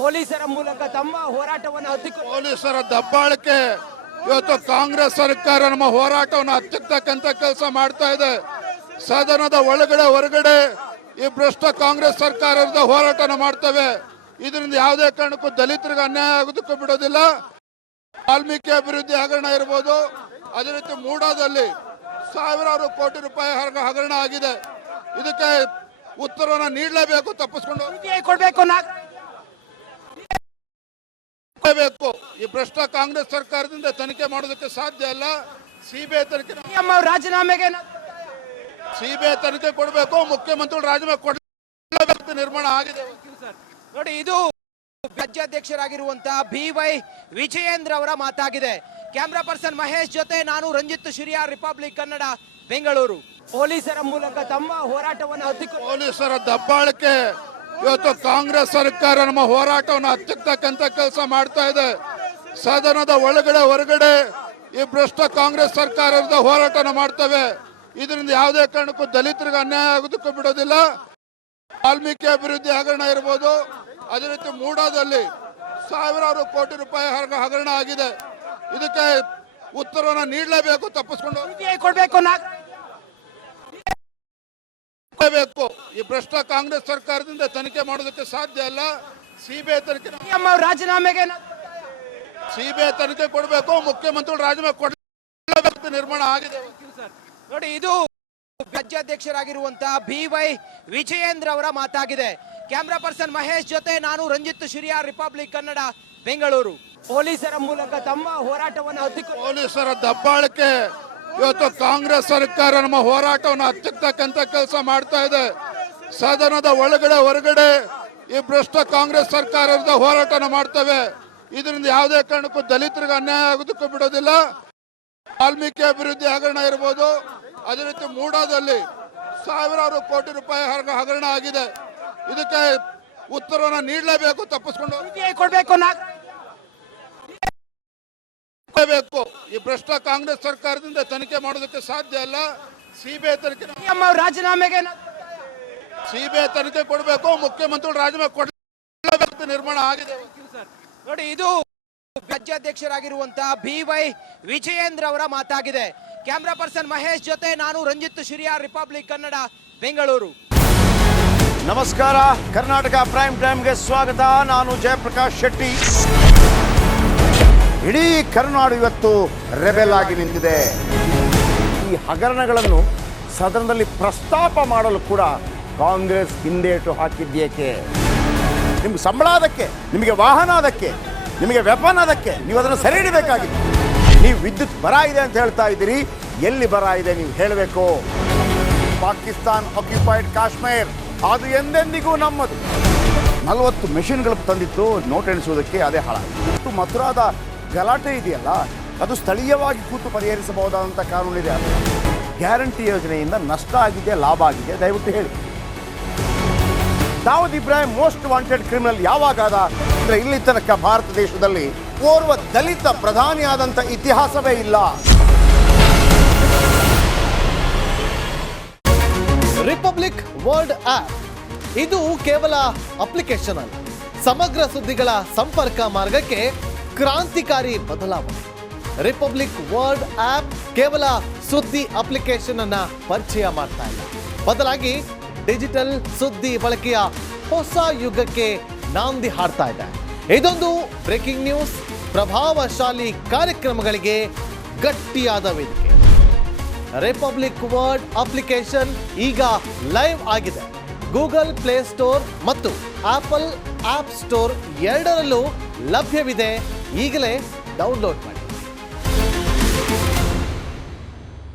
ಪೊಲೀಸರ ಮೂಲಕ ತಮ್ಮ ಹೋರಾಟವನ್ನು ಪೊಲೀಸರ ದಬ್ಬಾಳಿಕೆ ಇವತ್ತು ಕಾಂಗ್ರೆಸ್ ಸರ್ಕಾರ ನಮ್ಮ ಹೋರಾಟವನ್ನು ಹತ್ತಿಕ್ಕತಕ್ಕಂತ ಕೆಲಸ ಮಾಡ್ತಾ ಇದೆ. ಸದನದ ಒಳಗಡೆ ಹೊರಗಡೆ ಈ ಭ್ರಷ್ಟ ಕಾಂಗ್ರೆಸ್ ಸರ್ಕಾರದ ಹೋರಾಟನ ಮಾಡ್ತೇವೆ. ಇದರಿಂದ ಯಾವುದೇ ಕಾರಣಕ್ಕೂ ದಲಿತರಿಗೆ ಅನ್ಯಾಯ ಆಗೋದಕ್ಕೂ ಬಿಡೋದಿಲ್ಲ. ವಾಲ್ಮೀಕಿ ಅಭಿವೃದ್ಧಿ ಹಗರಣ ಇರಬಹುದು, ಅದೇ ರೀತಿ ಮೂಡಾದಲ್ಲಿ ಸಾವಿರಾರು ಕೋಟಿ ರೂಪಾಯಿ ಹಗರಣ ಆಗಿದೆ. ಇದಕ್ಕೆ ಉತ್ತರವನ್ನು ನೀಡಲೇಬೇಕು, ತಪ್ಪಿಸ್ಕೊಂಡು ಕೊಡಬೇಕು. ಈ ಭ್ರಷ್ಟ ಕಾಂಗ್ರೆಸ್ ಸರ್ಕಾರದಿಂದ ತನಿಖೆ ಮಾಡೋದಕ್ಕೆ ಸಾಧ್ಯ ಅಲ್ಲ. ಸಿಬಿಐ ತನಿಖೆ ರಾಜೀನಾಮೆಗೆ ಸಿಬಿಐ ತನಿಖೆ ಕೊಡಬೇಕು, ಮುಖ್ಯಮಂತ್ರಿಗಳು ರಾಜೀನಾಮೆ ಕೊಡಲೇಬೇಕು. ನಿರ್ಮಾಣ ಆಗಿದೆ ನೋಡಿ. ಇದು ರಾಜ್ಯಾಧ್ಯಕ್ಷರಾಗಿರುವಂತಹ BY ವಿಜಯೇಂದ್ರ ಅವರ ಮಾತಾಗಿದೆ. ಕ್ಯಾಮ್ರಾ ಪರ್ಸನ್ ಮಹೇಶ್ ಜೊತೆ ನಾನು ರಂಜಿತ್ ಶಿರಿಯಾರ್, ರಿಪಬ್ಲಿಕ್ ಕನ್ನಡ, ಬೆಂಗಳೂರು. ಪೊಲೀಸರ ಮೂಲಕ ತಮ್ಮ ಹೋರಾಟವನ್ನು ಪೊಲೀಸರ ದಬ್ಬಾಳಿಕೆ ಇವತ್ತು ಕಾಂಗ್ರೆಸ್ ಸರ್ಕಾರ ನಮ್ಮ ಹೋರಾಟವನ್ನು ಹತ್ತಿಕ್ಕತಕ್ಕಂತ ಕೆಲಸ ಮಾಡ್ತಾ ಇದೆ. ಸದನದ ಒಳಗಡೆ ಹೊರಗಡೆ ಈ ಭ್ರಷ್ಟ ಕಾಂಗ್ರೆಸ್ ಸರ್ಕಾರದ ಹೋರಾಟನ ಮಾಡ್ತೇವೆ. ಇದರಿಂದ ಯಾವುದೇ ಕಾರಣಕ್ಕೂ ದಲಿತರಿಗೆ ಅನ್ಯಾಯ ಆಗೋದಕ್ಕೂ ಬಿಡೋದಿಲ್ಲ. ವಾಲ್ಮೀಕಿ ಅಭಿವೃದ್ಧಿ ಹಗರಣ ಇರಬಹುದು, ಅದೇ ರೀತಿ ಮೂಡಾದಲ್ಲಿ ಸಾವಿರಾರು ಕೋಟಿ ರೂಪಾಯಿ ಹಗರಣ ಆಗಿದೆ. ಇದಕ್ಕೆ ಉತ್ತರವನ್ನು ನೀಡಲೇಬೇಕು, ತಪ್ಪಿಸ್ಕೊಂಡು ಕೊಡಬೇಕು. ಈ ಭ್ರಷ್ಟ ಕಾಂಗ್ರೆಸ್ ಸರ್ಕಾರದಿಂದ ತನಿಖೆ ಮಾಡೋದಕ್ಕೆ ಸಾಧ್ಯ ಅಲ್ಲ. ಸಿಬಿಐ ತನಿಖೆ ರಾಜೀನಾಮೆಗೆ ಸಿಬಿಐ ತನಿಖೆ ಕೊಡಬೇಕು, ಮುಖ್ಯಮಂತ್ರಿಗಳು ರಾಜೀನಾಮೆ ಕೊಡಲೇಬೇಕು. ನಿರ್ಮಾಣ ಆಗಿದೆ ನೋಡಿ. ಇದು ರಾಜ್ಯಾಧ್ಯಕ್ಷರಾಗಿರುವಂತಹ BY ವಿಜಯೇಂದ್ರ ಅವರ ಮಾತಾಗಿದೆ. ಕ್ಯಾಮ್ರಾ ಪರ್ಸನ್ ಮಹೇಶ್ ಜೊತೆ ನಾನು ರಂಜಿತ್ ಶಿರಿಯಾರ್, ರಿಪಬ್ಲಿಕ್ ಕನ್ನಡ, ಬೆಂಗಳೂರು. ಪೊಲೀಸರ ಮೂಲಕ ತಮ್ಮ ಹೋರಾಟವನ್ನು ಪೊಲೀಸರ ದಬ್ಬಾಳಿಕೆ ಇವತ್ತು ಕಾಂಗ್ರೆಸ್ ಸರ್ಕಾರ ನಮ್ಮ ಹೋರಾಟವನ್ನು ಹತ್ತಿಕ್ಕತಕ್ಕಂತ ಕೆಲಸ ಮಾಡ್ತಾ ಇದೆ. ಸದನದ ಒಳಗಡೆ ಹೊರಗಡೆ ಈ ಭ್ರಷ್ಟ ಕಾಂಗ್ರೆಸ್ ಸರ್ಕಾರದ ಹೋರಾಟನ ಮಾಡ್ತೇವೆ. ಇದರಿಂದ ಯಾವುದೇ ಕಾರಣಕ್ಕೂ ದಲಿತರಿಗೆ ಅನ್ಯಾಯ ಆಗೋದಕ್ಕೂ ಬಿಡೋದಿಲ್ಲ. ವಾಲ್ಮೀಕಿ ಅಭಿವೃದ್ಧಿ ಹಗರಣ ಇರಬಹುದು, ಅದೇ ರೀತಿ ಮೂಡಾದಲ್ಲಿ ಸಾವಿರಾರು ಕೋಟಿ ರೂಪಾಯಿ ಹಗರಣ ಆಗಿದೆ. ಇದಕ್ಕೆ ಉತ್ತರವನ್ನು ನೀಡಲೇಬೇಕು, ತಪ್ಪಿಸ್ಕೊಂಡು ಕೊಡಬೇಕು. ಈ ಭ್ರಷ್ಟ ಕಾಂಗ್ರೆಸ್ ಸರ್ಕಾರದಿಂದ ತನಿಖೆ ಮಾಡೋದಕ್ಕೆ ಸಾಧ್ಯ ಅಲ್ಲ. ಸಿಬಿಐ ತನಿಖೆ ರಾಜೀನಾಮೆಗೆ ಸಿಬಿಐ ತನಿಖೆ ಕೊಡಬೇಕು, ಮುಖ್ಯಮಂತ್ರಿಗಳು ರಾಜೀನಾಮೆ ಕೊಡಲೇಬೇಕು. ನಿರ್ಮಾಣ ಆಗಿದೆ ನೋಡಿ. ಇದು ರಾಜ್ಯಾಧ್ಯಕ್ಷರಾಗಿರುವಂತಹ BY ವಿಜಯೇಂದ್ರ ಅವರ ಮಾತಾಗಿದೆ. ಕ್ಯಾಮ್ರಾ ಪರ್ಸನ್ ಮಹೇಶ್ ಜೊತೆ ನಾನು ರಂಜಿತ್ ಶಿರಿಯಾರ್, ರಿಪಬ್ಲಿಕ್ ಕನ್ನಡ, ಬೆಂಗಳೂರು. ನಮಸ್ಕಾರ, ಕರ್ನಾಟಕ ಪ್ರೈಮ್ ಟೈಮ್ಗೆ ಸ್ವಾಗತ. ನಾನು ಜಯಪ್ರಕಾಶ್ ಶೆಟ್ಟಿ. ಇಡೀ ಕರ್ನಾಡು ಇವತ್ತು ರೆಬೆಲ್ ಆಗಿ ನಿಂತಿದೆ. ಈ ಹಗರಣಗಳನ್ನು ಸದನದಲ್ಲಿ ಪ್ರಸ್ತಾಪ ಮಾಡಲು ಕೂಡ ಕಾಂಗ್ರೆಸ್ ಹಿಂದೇಟು ಹಾಕಿದ್ದೇಕೆ? ನಿಮ್ಗೆ ಸಂಬಳ ಅದಕ್ಕೆ, ನಿಮಗೆ ವಾಹನ ಅದಕ್ಕೆ, ನಿಮಗೆ ವೆಪನ್ ಅದಕ್ಕೆ, ನೀವು ಅದನ್ನು ಸೆರೆ ಹಿಡಿಬೇಕಾಗಿತ್ತು. ನೀವು ವಿದ್ಯುತ್ ಬರ ಇದೆ ಅಂತ ಹೇಳ್ತಾ ಇದ್ದೀರಿ, ಎಲ್ಲಿ ಬರ ಇದೆ ನೀವು ಹೇಳಬೇಕು. ಪಾಕಿಸ್ತಾನ್ ಆಕ್ಯುಪೈಡ್ ಕಾಶ್ಮೀರ್ ಅದು ಎಂದೆಂದಿಗೂ ನಮ್ಮದು. 40 ಮೆಷಿನ್ಗಳು ತಂದಿತ್ತು ನೋಟ್ ಎಣಿಸುವುದಕ್ಕೆ, ಅದೇ ಹಾಳಾಗಿದೆ. ಮಥುರಾದ ಗಲಾಟೆ ಇದೆಯಲ್ಲ, ಅದು ಸ್ಥಳೀಯವಾಗಿ ಕೂತು ಪರಿಹರಿಸಬಹುದಾದಂಥ ಕಾನೂನಿದೆ. ಗ್ಯಾರಂಟಿ ಯೋಜನೆಯಿಂದ ನಷ್ಟ ಆಗಿದೆ, ಲಾಭ ಆಗಿದೆ, ದಯವಿಟ್ಟು ಹೇಳಿ. Dawood Ibrahim most wanted criminal ಯಾವಾಗಾದ ಅಂದರೆ ಇಲ್ಲಿ ತನಕ ಭಾರತ ದೇಶದಲ್ಲಿ ಓರ್ವ ದಲಿತ ಪ್ರಧಾನಿಯಾದಂಥ ಇತಿಹಾಸವೇ ಇಲ್ಲ. ರಿಪಬ್ಲಿಕ್ ವರ್ಲ್ಡ್ ಆಪ್ ಇದು ಕೇವಲ ಅಪ್ಲಿಕೇಶನ್ ಅಲ್ಲ, ಸಮಗ್ರ ಸುದ್ದಿಗಳ ಸಂಪರ್ಕ ಮಾರ್ಗಕ್ಕೆ ಕ್ರಾಂತಿಕಾರಿ ಬದಲಾವಣೆ. ರಿಪಬ್ಲಿಕ್ ವರ್ಲ್ಡ್ ಆಪ್ ಕೇವಲ ಸುದ್ದಿ ಅಪ್ಲಿಕೇಶನ್ ಅನ್ನ ಪರಿಚಯ ಮಾಡ್ತಾ ಇಲ್ಲ, ಬದಲಾಗಿ ಡಿಜಿಟಲ್ ಸುದ್ದಿ ಬಳಕೆಯ ಹೊಸ ಯುಗಕ್ಕೆ ನಾಂದಿ ಹಾಡ್ತಾ ಇದೆ. ಇದೊಂದು ಬ್ರೇಕಿಂಗ್ ನ್ಯೂಸ್, ಪ್ರಭಾವಶಾಲಿ ಕಾರ್ಯಕ್ರಮಗಳಿಗೆ ಗಟ್ಟಿಯಾದ ವೇದಿಕೆ. ರಿಪಬ್ಲಿಕ್ ವರ್ಲ್ಡ್ ಅಪ್ಲಿಕೇಶನ್ ಈಗ ಲೈವ್ ಆಗಿದೆ. ಗೂಗಲ್ ಪ್ಲೇ ಸ್ಟೋರ್ ಮತ್ತು ಆಪಲ್ ಆಪ್ ಸ್ಟೋರ್ ಎರಡರಲ್ಲೂ ಲಭ್ಯವಿದೆ. ಈಗಲೇ ಡೌನ್ಲೋಡ್ ಮಾಡಿ.